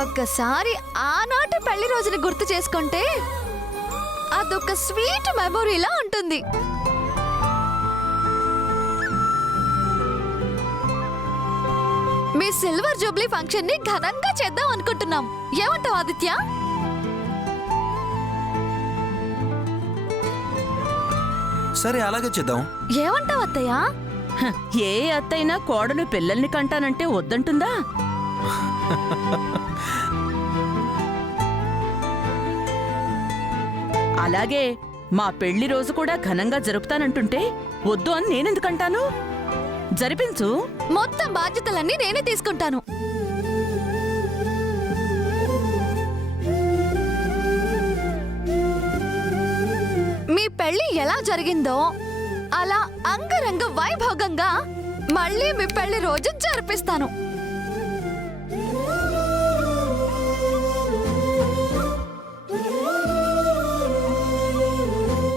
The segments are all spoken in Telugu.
ఒక్కసారి ఆనాటి పెళ్లి రోజుని గుర్తు చేసుకుంటే అదొక స్వీట్ మెమొరీలా ఉంటుంది. మీ సిల్వర్ జూబ్లీ ఫంక్షన్ ని ఘనంగా చేద్దాం అనుకుంటున్నాం. ఏమంటావు ఆదిత్య? సరే, అలాగే చేద్దాం. ఏమంటావు అత్తయ్య? ఏ అత్తైనా కోడలు పిల్లల్ని కంటానంటే వద్దంటుందా? అలాగే మా పెళ్లి రోజు కూడా ఘనంగా జరుపుతానంటుంటే వద్దు అని నేనెందుకంటాను? జరిపించు. మొత్తం బాధ్యతలన్నీ నేనే తీసుకుంటాను. మీ పెళ్లి ఎలా జరిగిందో అలా అంగరంగ వైభోగంగా మళ్ళీ మీ పెళ్లి రోజు జరిపిస్తాను.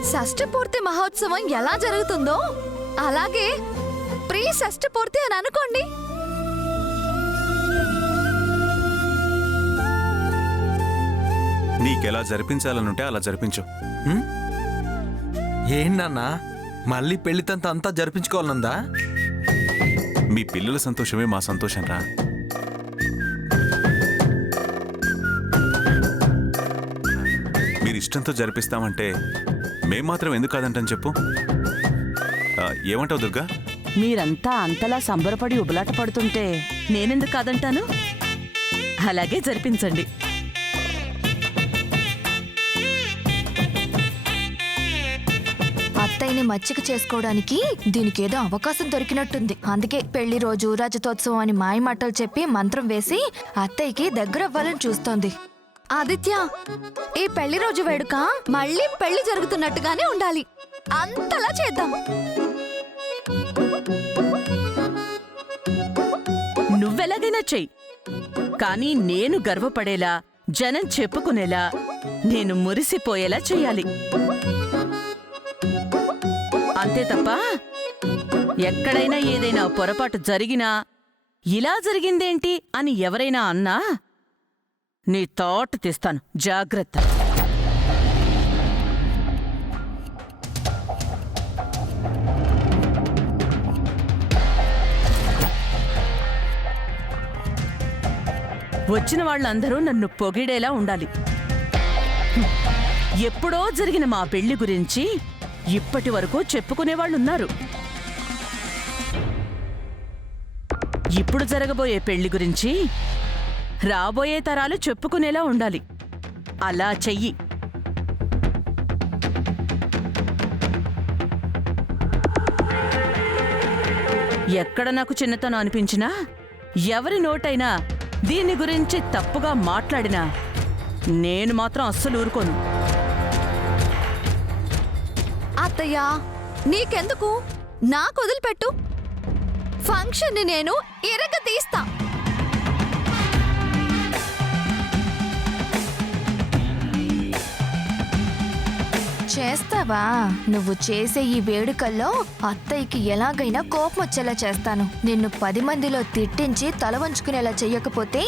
షష్ఠి పూర్తి మహోత్సవం ఎలా జరుగుతుందో అలాగే ప్రీ షష్ఠి పూర్తి అని అనుకోండి. నీకెలా జరిపించాలనుంటే అలా జరిపించు. ఏంటన్నా మళ్ళీ పెళ్లితంత అంతా జరిపించుకోవాలనుందా? మీ పిల్లల సంతోషమే మా సంతోషం రా. మీరు ఇష్టంతో జరిపిస్తామంటే మేం మాత్రం ఎందుకు కాదంటాను చెప్పు. ఏమంటావు దుర్గా? మీరంతా అంతలా సంబరపడి ఉబలాట పడుతుంటే నేనెందుకు కాదంటాను? అలాగే జరిపించండి. అత్తయ్యని మచ్చిక చేసుకోవడానికి దీనికేదో అవకాశం దొరికినట్టుంది. అందుకే పెళ్లి రోజు రజతోత్సవం అని మాయమాటలు చెప్పి మంత్రం వేసి అత్తయ్యకి దగ్గరవ్వాలని చూస్తోంది. ఆదిత్య, ఈ పెళ్లి రోజు వేడుక మళ్ళీ పెళ్లి జరుగుతున్నట్టుగానే ఉండాలి. అంతలా చేద్దాం. నువ్వెలాగైనా చెయ్యి, కానీ నేను గర్వపడేలా, జనం చెప్పుకునేలా, నేను మురిసిపోయేలా చెయ్యాలి. అంతే తప్ప ఎక్కడైనా ఏదైనా పొరపాటు జరిగినా ఇలా జరిగిందేంటి అని ఎవరైనా అన్నా నీ తాట తీస్తాను. జాగ్రత్త. వచ్చిన వాళ్ళందరూ నన్ను పొగిడేలా ఉండాలి. ఎప్పుడో జరిగిన మా పెళ్లి గురించి ఇప్పటి వరకు చెప్పుకునేవాళ్ళున్నారు. ఇప్పుడు జరగబోయే పెళ్లి గురించి రాబోయే తరాలు చెప్పుకునేలా ఉండాలి. అలా చెయ్యి. ఎక్కడ నాకు చిన్నతనం అనిపించినా, ఎవరి నోటైనా దీని గురించి తప్పుగా మాట్లాడినా నేను మాత్రం అస్సలు ఊరుకోను. అత్తయ్య, నీకెందుకు? నాకు వదిలిపెట్టు. ఫంక్షన్ని నేను ఎరగ తీస్తా. చేస్తావా? నువ్వు చేసే ఈ వేడుకల్లో అత్తయ్యకి ఎలాగైనా కోపం వచ్చేలా చేస్తాను. నిన్ను 10 మందిలో తిట్టించి తల వంచుకునేలా చెయ్యకపోతే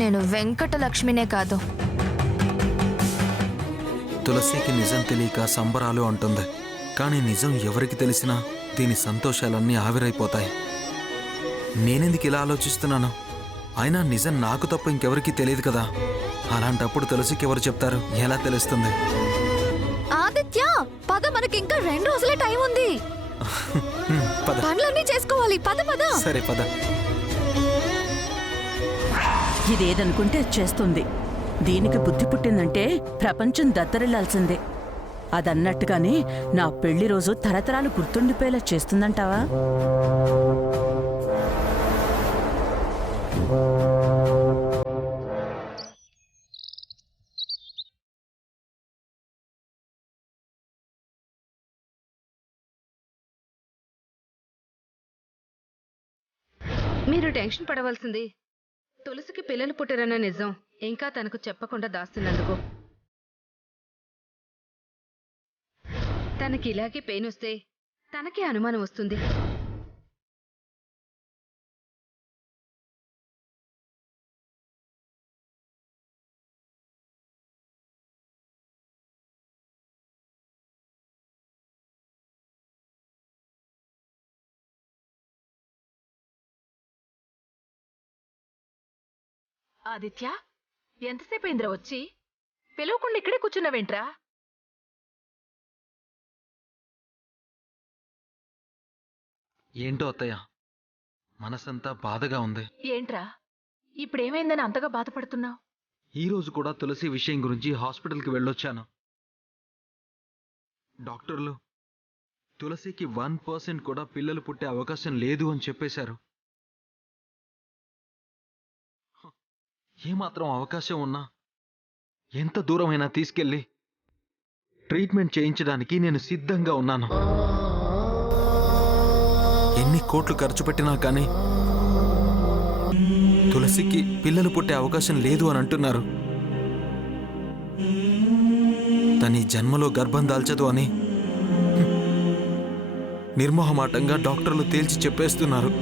నేను వెంకటలక్ష్మినే కాదు. తులసికి నిజం తెలియక సంబరాలు అంటుంది. కానీ నిజం ఎవరికి తెలిసినా దీని సంతోషాలన్నీ ఆవిరైపోతాయి. నేనెందుకు ఇలా ఆలోచిస్తున్నాను? అయినా నిజం నాకు తప్ప ఇంకెవరికి తెలియదు కదా. అలాంటప్పుడు తులసికి ఎవరు చెప్తారు? ఎలా తెలుస్తుంది? ఆదిత్య, పద, మనకింకా 2 రోజులే టైం ఉంది. పనులన్నీ చేసుకోవాలి. పద పద. సరే పద. ఇదేదనుకుంటే చేస్తుంది. దీనికి బుద్ధి పుట్టిందంటే ప్రపంచం దత్తరిల్లాల్సిందే. అదన్నట్టుగానే నా పెళ్లి రోజు తరతరాలు గుర్తుండిపోయేలా చేస్తుందంటావా? మీరు టెన్షన్ పడవలసింది తులసికి పిల్లలు పుట్టారన్న నిజం ఇంకా తనకు చెప్పకుండా దాస్తున్నందుకు. తనకి ఇలాగే పెయిన్ వస్తే తనకే అనుమానం వస్తుంది. ఆదిత్య, ఎంతసేపు అయిందిరా వచ్చి? పిలవకుండా ఇక్కడే కూర్చున్నావేంట్రా? ఏంటో అత్తయ్య, మనసంతా బాధగా ఉంది. ఏంట్రా ఇప్పుడేమైందని అంతగా బాధపడుతున్నావు? ఈ రోజు కూడా తులసి విషయం గురించి హాస్పిటల్కి వెళ్ళొచ్చాను. డాక్టర్లు తులసికి 1% కూడా పిల్లలు పుట్టే అవకాశం లేదు అని చెప్పేశారు. ఏమాత్రం అవకాశం ఉన్నా ఎంత దూరమైనా తీసుకెళ్ళి ట్రీట్మెంట్ చేయించడానికి నేను సిద్ధంగా ఉన్నాను. ఎన్ని కోట్లు ఖర్చు పెట్టినా కానీ తులసికి పిల్లలు పుట్టే అవకాశం లేదు అని అంటున్నారు. తని జన్మలో గర్భం దాల్చదు అని నిర్మోహమాటంగా డాక్టర్లు తేల్చి చెప్పేస్తున్నారు.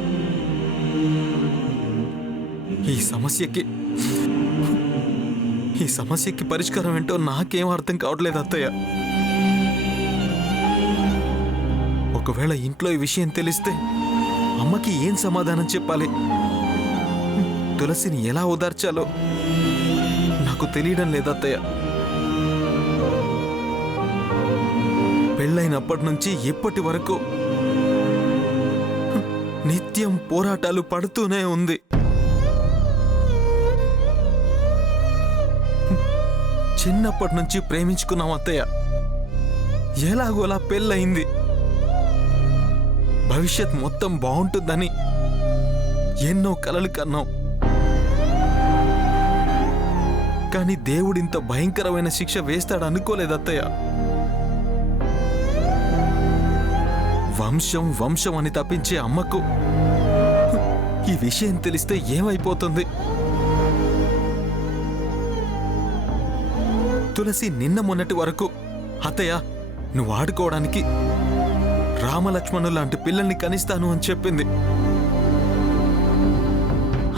ఈ సమస్యకి పరిష్కారం ఏంటో నాకేం అర్థం కావట్లేదు అత్తయ్య. ఒకవేళ ఇంట్లో ఈ విషయం తెలిస్తే అమ్మకి ఏం సమాధానం చెప్పాలి? తులసిని ఎలా ఓదార్చాలో నాకు తెలియడం లేదత్తయ్య. పెళ్ళైనప్పటి నుంచి ఇప్పటి వరకు నిత్యం పోరాటాలు పడుతూనే ఉంది. చిన్నప్పటి నుంచి ప్రేమించుకున్నాం అత్తయ్య. ఎలాగోలా పెళ్ళయింది. భవిష్యత్ మొత్తం బాగుంటుందని ఎన్నో కలలు కన్నాం. కానీ దేవుడింత భయంకరమైన శిక్ష వేస్తాడు అనుకోలేదత్తయ్య. వంశం వంశం అని తప్పించే అమ్మకు ఈ విషయం తెలిస్తే ఏమైపోతుంది? తులసి నిన్న మొన్నటి వరకు అత్తయ్య నువ్వు ఆడుకోవడానికి రామలక్ష్మణులు లాంటి పిల్లల్ని కనిస్తాను అని చెప్పింది.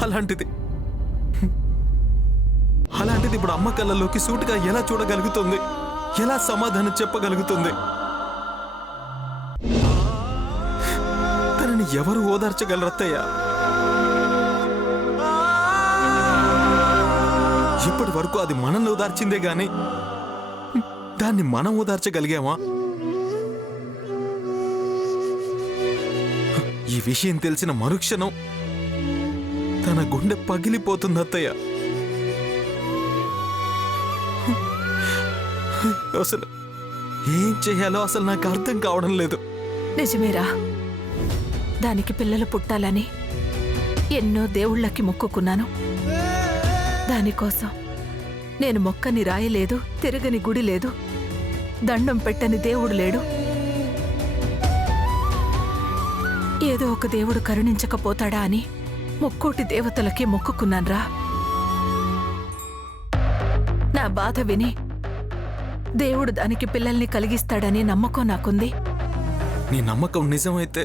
అలాంటిది ఇప్పుడు అమ్మ కళ్ళలోకి సూటిగా ఎలా చూడగలుగుతుంది? ఎలా సమాధానం చెప్పగలుగుతుంది? తనని ఎవరు ఓదార్చగలరత్తయ్య? ఇప్పటి వరకు అది మనల్ని ఓదార్చిందే గాని దాన్ని మనం ఓదార్చగలిగామా? ఈ విషయం తెలిసిన మరుక్షణం తన గుండె పగిలిపోతుంది అత్తయ్య. అసలు ఏం చేయాలో అసలు నాకు అర్థం కావడం లేదు. నిజమేరా, దానికి పిల్లలు పుట్టాలని ఎన్నో దేవుళ్ళకి మొక్కుకున్నాను. దానికోసం నేను మొక్కని రాయలేదు, తిరగని గుడి లేదు, దండం పెట్టని దేవుడు లేడు. ఏదో ఒక దేవుడు కరుణించకపోతాడా అని ముక్కోటి దేవతలకి మొక్కుకున్నాన్రా. నా బాధ విని దేవుడు దానికి పిల్లల్ని కలిగిస్తాడని నమ్మకం నాకుంది. నీ నమ్మకం నిజమైతే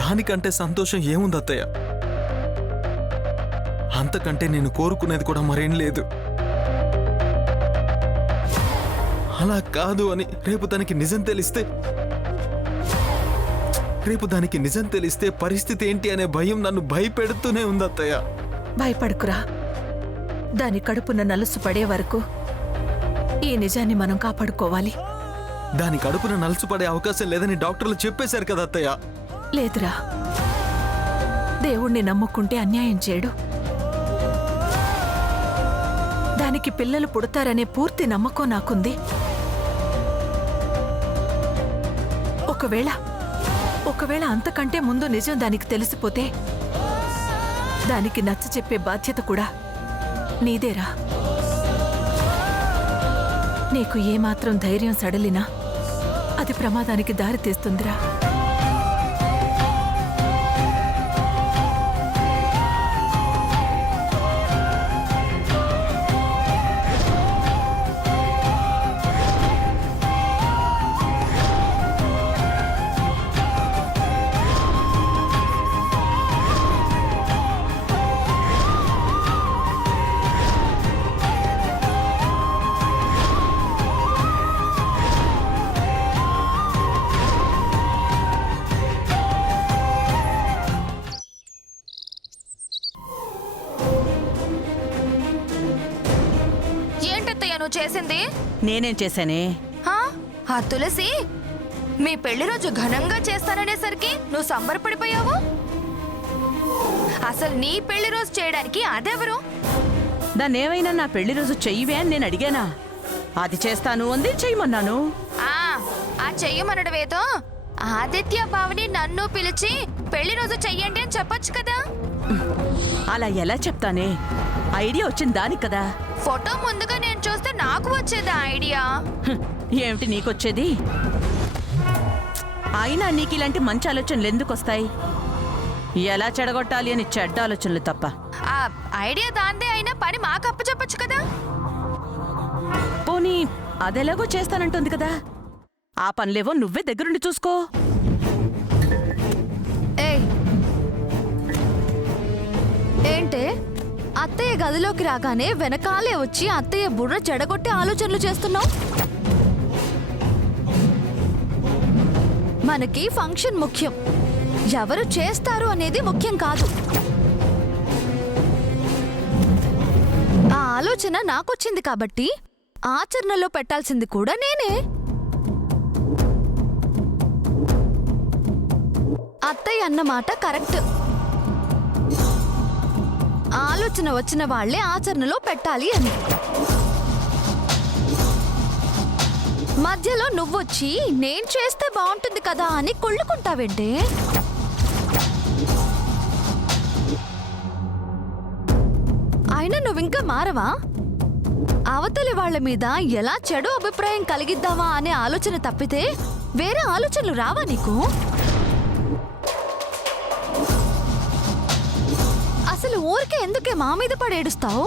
దానికంటే సంతోషం ఏముంది అత్తయ్య? అంతకంటే నేను కోరుకునేది కూడా మరేం లేదు. అలా కాదు అని రేపు దానికి నిజం తెలిస్తే పరిస్థితి ఏంటి అనే భయం నన్ను భయపెడుతూనే ఉంది అత్తయ్య. భయపడుకురా, దాని కడుపున నలుసు పడే వరకు ఈ నిజాన్ని మనం కాపాడుకోవాలి. దాని కడుపున నలుసుపడే అవకాశం లేదని డాక్టర్లు చెప్పేశారు కదా అత్తయ్య. లేదురా, దేవుణ్ణి నమ్ముకుంటే అన్యాయం చేయడు. దానికి పిల్లలు పుడతారనే పూర్తి నమ్మకం నాకుంది. ఒకవేళ అంతకంటే ముందు నిజం దానికి తెలిసిపోతే దానికి నచ్చ చెప్పే బాధ్యత కూడా నీదేరా. నీకు ఏమాత్రం ధైర్యం సడలినా అది ప్రమాదానికి దారి తీస్తుందిరా. నువ్వు చేసింది? నేనేం చేశానే? హా? ఆ తులసి మీ పెళ్లి రోజు ఘనంగా చేస్తాననేసరికి నువ్వు సంబరపడిపోయావు. అసలు నీ పెళ్లి రోజు చేయడానికి అదెవరు? దాన్నేమైనా నా పెళ్లి రోజు చెయ్యివే అని నేను అడిగానా? అది చేస్తాను అంది, చెయ్యమన్నాను. ఆ చెయ్యమనడవేదో ఆదిత్య బావని నన్ను పిలిచి పెళ్లి రోజు చెయ్యండి అని చెప్పొచ్చు కదా. అలా ఎలా చెప్తానే? ఐడియా వచ్చింది దానికి కదా. ఫోటో ముందుగా నేను చూస్తే నాకు వచ్చేదా ఐడియా? ఏమిటి నీకొచ్చేది? అయినా నీకు ఇలాంటి మంచి ఆలోచనలు ఎందుకు వస్తాయి? ఎలా చెడగొట్టాలి అని చెడ్డ ఆలోచనలు తప్ప. ఆ ఐడియా దాందే అయినా పని మాకు అప్పచెప్పొచ్చు కదా. పోనీ అదెలాగో చేస్తానంటుంది కదా, ఆ పనులేవో నువ్వే దగ్గరుండి చూసుకో. ఏయ్, ఏంటే అత్తయ్య గదిలోకి రాగానే వెనకాలే వచ్చి అత్తయ్య బుర్ర చెడగొట్టే ఆలోచనలు చేస్తున్నావు? మనకి ఫంక్షన్ ముఖ్యం, ఎవరు చేస్తారు అనేది ముఖ్యం కాదు. ఆ ఆలోచన నాకొచ్చింది కాబట్టి ఆచరణలో పెట్టాల్సింది కూడా నేనే. అత్తయ్య అన్నమాట కరెక్ట్. ఆలోచన వచ్చిన వాళ్లే ఆచరణలో పెట్టాలి అని. మధ్యలో నువ్వొచ్చి నేను చేస్తే బాగుంటుంది కదా అని కొళ్ళుకుంటావేంటే? అయినా నువ్వింకా మారవా? అవతలి వాళ్ల మీద ఎలా చెడు అభిప్రాయం కలిగిద్దావా అనే ఆలోచన తప్పితే వేరే ఆలోచనలు రావా నీకు? అసలు ఊరికే ఎందుకే మా మీద పడేడుస్తావు?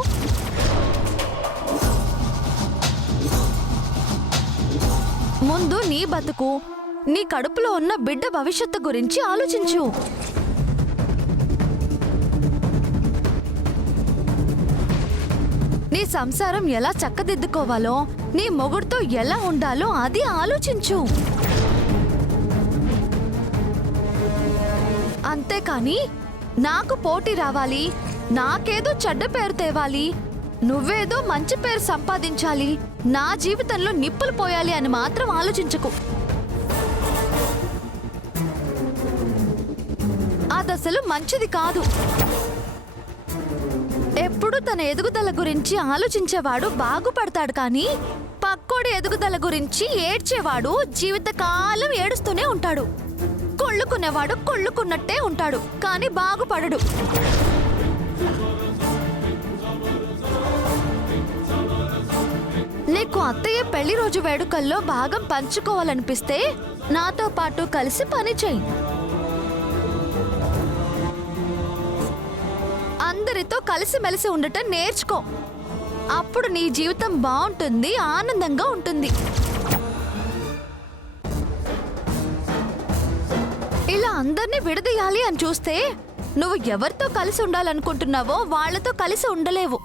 ముందు నీ బతుకు, నీ కడుపులో ఉన్న బిడ్డ భవిష్యత్తు గురించి ఆలోచించు. నీ సంసారం ఎలా చక్కదిద్దుకోవాలో, నీ మొగుడుతో ఎలా ఉండాలో అది ఆలోచించు. అంతేకాని నాకు పోటీ రావాలి, నాకేదో చెడ్డ పేరు తేవాలి, నువ్వేదో మంచి పేరు సంపాదించాలి, నా జీవితంలో నిప్పులు పోయాలి అని మాత్రం ఆలోచించకు. అదసలు మంచిది కాదు. ఎప్పుడు తన ఎదుగుదల గురించి ఆలోచించేవాడు బాగుపడతాడు, కానీ పక్కోడి ఎదుగుదల గురించి ఏడ్చేవాడు జీవితకాలం ఏడుస్తూనే ఉంటాడు. కొళ్ళుకునేవాడు కొళ్ళుకున్నట్టే ఉంటాడు, కానీ బాగుపడడు. నీకు అత్తయ్య పెళ్లి రోజు వేడుకల్లో భాగం పంచుకోవాలనిపిస్తే నాతో పాటు కలిసి పని చెయ్యి. అందరితో కలిసిమెలిసి ఉండటం నేర్చుకో. అప్పుడు నీ జీవితం బాగుంటుంది, ఆనందంగా ఉంటుంది. ఇలా అందరినీ విడదీయాలి అని చూస్తే నువ్వు ఎవరితో కలిసి ఉండాలనుకుంటున్నావో వాళ్లతో కలిసి ఉండలేవు.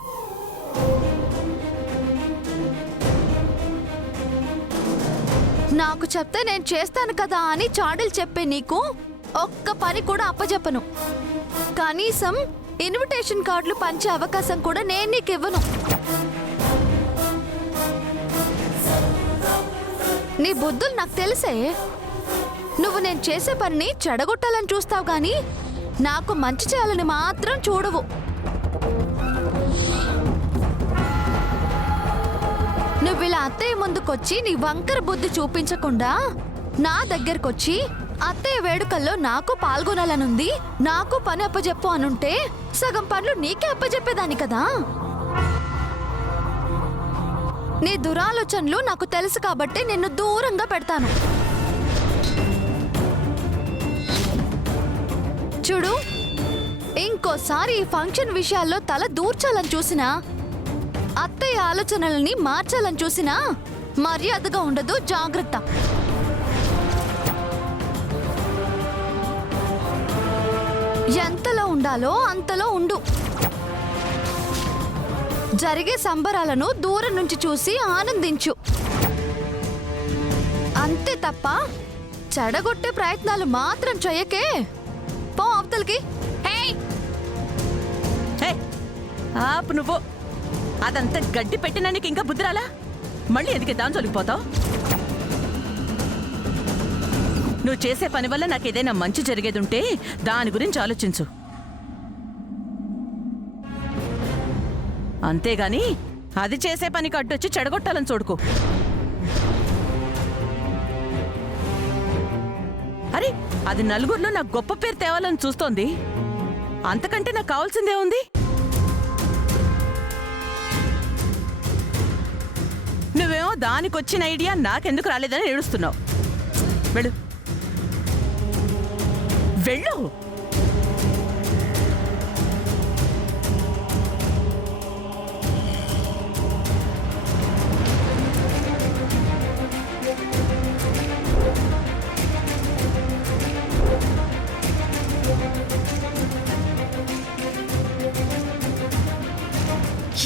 నాకు చెప్తే నేను చేస్తాను కదా అని చాడీలు చెప్పే నీకు ఒక్క పని కూడా అప్పచెప్పను. కనీసం ఇన్విటేషన్ కార్డులు పంచే అవకాశం కూడా నేను నీకు ఇవ్వను. నీ బుద్ధులు నాకు తెలిసే. నువ్వు నేను చేసే పనిని చెడగొట్టాలని చూస్తావు, గాని నాకు మంచి చేయాలని మాత్రం చూడవు. నువ్వు ఇలా అత్తయ్య ముందుకొచ్చి నీ వంకర బుద్ధి చూపించకుండా నా దగ్గరకొచ్చి అత్తయ్య వేడుకల్లో నాకు పాల్గొనాలనుంది, నాకు పని అప్పచెప్పు అనుంటే సగం పనులు నీకే అప్పచెప్పేదాన్ని కదా. నీ దురాలోచనలు నాకు తెలుసు కాబట్టి నిన్ను దూరంగా పెడతాను. చూడు, ఇంకోసారి ఈ ఫంక్షన్ విషయాల్లో తల దూర్చాలని చూసినా, అత్తయ్య ఆలోచనల్ని మార్చాలని చూసినా మర్యాదగా ఉండదు, జాగ్రత్త. ఎంతలో ఉండాలో అంతలో ఉండు. జరిగే సంబరాలను దూరం నుంచి చూసి ఆనందించు. అంతే తప్ప చెడగొట్టే ప్రయత్నాలు మాత్రం చెయ్యకే. పో అవతలికి. హే, ఆపు నువ్వు. అదంతా గడ్డి పెట్టినా నీకు ఇంకా బుద్ధిరాలా? మళ్ళీ ఎందుకే దాని చొలిగిపోతావు? నువ్వు చేసే పని వల్ల నాకేదైనా మంచి జరిగేది ఉంటే దాని గురించి ఆలోచించు. అంతేగాని అది చేసే పనికి అడ్డొచ్చి చెడగొట్టాలని చూడుకో. అరే, అది నలుగురిలో నాకు గొప్ప పేరు తేవాలని చూస్తోంది. అంతకంటే నాకు కావాల్సిందే ఉంది. నువ్వేమో దానికొచ్చిన ఐడియా నాకెందుకు రాలేదని ఏడుస్తున్నావు. వెళ్ళు వెళ్ళు.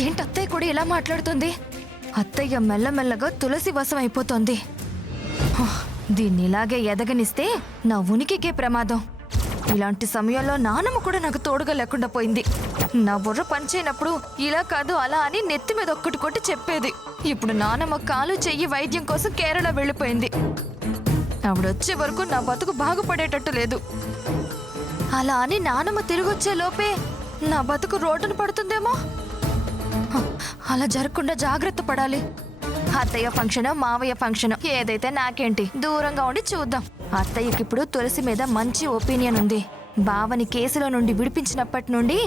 ఏంటి అత్తయ్య కూడా ఇలా మాట్లాడుతుంది? అత్తయ్య మెల్లమెల్లగా తులసి వశం అయిపోతుంది. హ, దీన్ని ఇలాగే ఎదగనిస్తే నా ఉనికికే ప్రమాదం. ఇలాంటి సమయంలో నానమ్మ కూడా నాకు తోడుగా లేకుండా పోయింది. నా బుర్ర పనిచేయనప్పుడు ఇలా కాదు అలా అని నెత్తి మీద ఒక్కటి కొట్టి చెప్పేది. ఇప్పుడు నానమ్మ కాలు చెయ్యి వైద్యం కోసం కేరళ వెళ్ళిపోయింది. ఆవిడొచ్చే వరకు నా బతుకు బాగుపడేటట్టు లేదు. అలా అని నానమ్మ తిరిగొచ్చే లోపే నా బతుకు రోడ్డున పడుతుందేమో. అలా జరగకుండా జాగ్రత్త పడాలి. అత్తయ్య ఫంక్షన్, మావయ్య ఫంక్షన్, ఏదైతే నాకేంటి, దూరంగా ఉండి చూద్దాం. అత్తయ్యకి ఇప్పుడు తులసి మీద మంచి ఒపీనియన్ ఉంది. బావని కేసులో నుండి విడిపించినప్పటి నుండి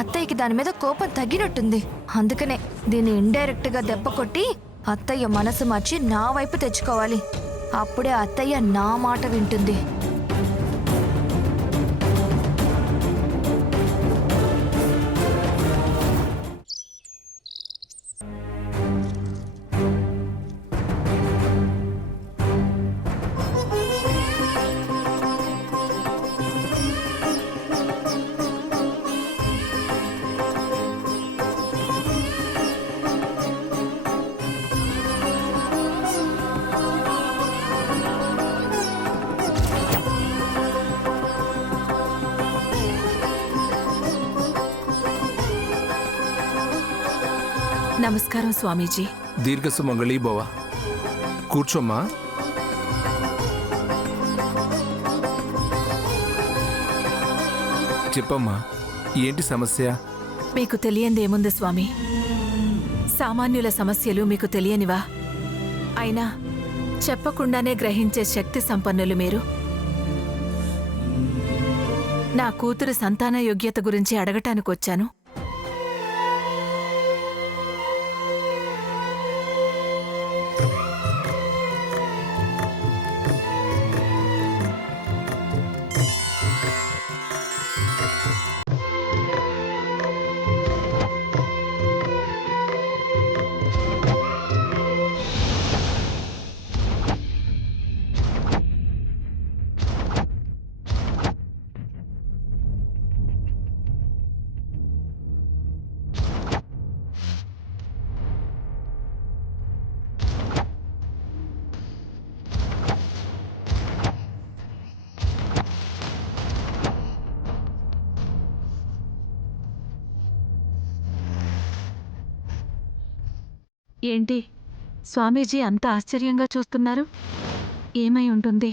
అత్తయ్యకి దాని మీద కోపం తగ్గినట్టుంది. అందుకనే దీన్ని ఇండైరెక్ట్ గా దెబ్బ కొట్టి అత్తయ్య మనసు మార్చి నా వైపు తెచ్చుకోవాలి. అప్పుడే అత్తయ్య నా మాట వింటుంది. నమస్కారం స్వామీజీ. దీర్ఘసుమంగళీ భవ. కూర్చోమ్మా. చెప్పమ్మా, ఏంటి సమస్య? మీకు తెలియందేముంది స్వామి? సామాన్యుల సమస్యలు మీకు తెలియనివా? అయినా చెప్పకుండానే గ్రహించే శక్తి సంపన్నులు మీరు. నా కూతురు సంతాన యోగ్యత గురించి అడగటానికొచ్చాను. ఏంటి స్వామీజీ అంత ఆశ్చర్యంగా చూస్తున్నారు? ఏమై ఉంటుంది?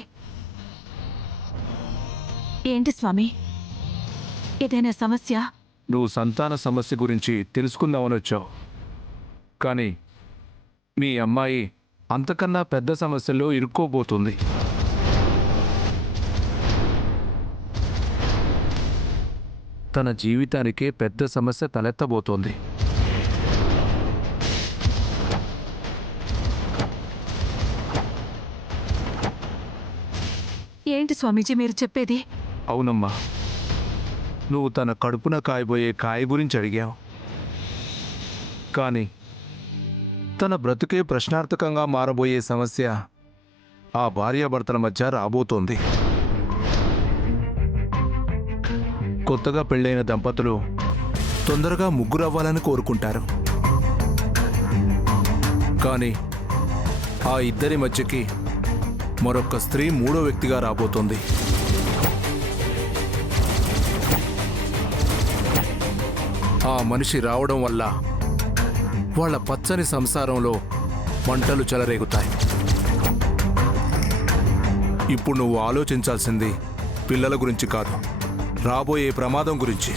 ఏంటి స్వామి, ఏదైనా సమస్య? నువ్వు సంతాన సమస్య గురించి తెలుసుకుందామని వచ్చావు, కానీ మీ అమ్మాయి అంతకన్నా పెద్ద సమస్యలో ఇరుక్కోబోతుంది. తన జీవితానికే పెద్ద సమస్య తలెత్తబోతోంది. ఏంటి స్వామీజీ మీరు చెప్పేది? అవునమ్మా, నువ్వు తన కడుపున కాయబోయే కాయ గురించి అడిగావు, కానీ తన బ్రతుకే ప్రశ్నార్థకంగా మారబోయే సమస్య ఆ భార్యాభర్తల మధ్య రాబోతోంది. కొత్తగా పెళ్ళైన దంపతులు తొందరగా ముగ్గురవ్వాలని కోరుకుంటారు, కానీ ఆ ఇద్దరి మధ్యకి మరొక స్త్రీ మూడో వ్యక్తిగా రాబోతోంది. ఆ మనిషి రావడం వల్ల వాళ్ళ పచ్చని సంసారంలో మంటలు చెలరేగుతాయి. ఇప్పుడు నువ్వు ఆలోచించాల్సింది పిల్లల గురించి కాదు, రాబోయే ప్రమాదం గురించి.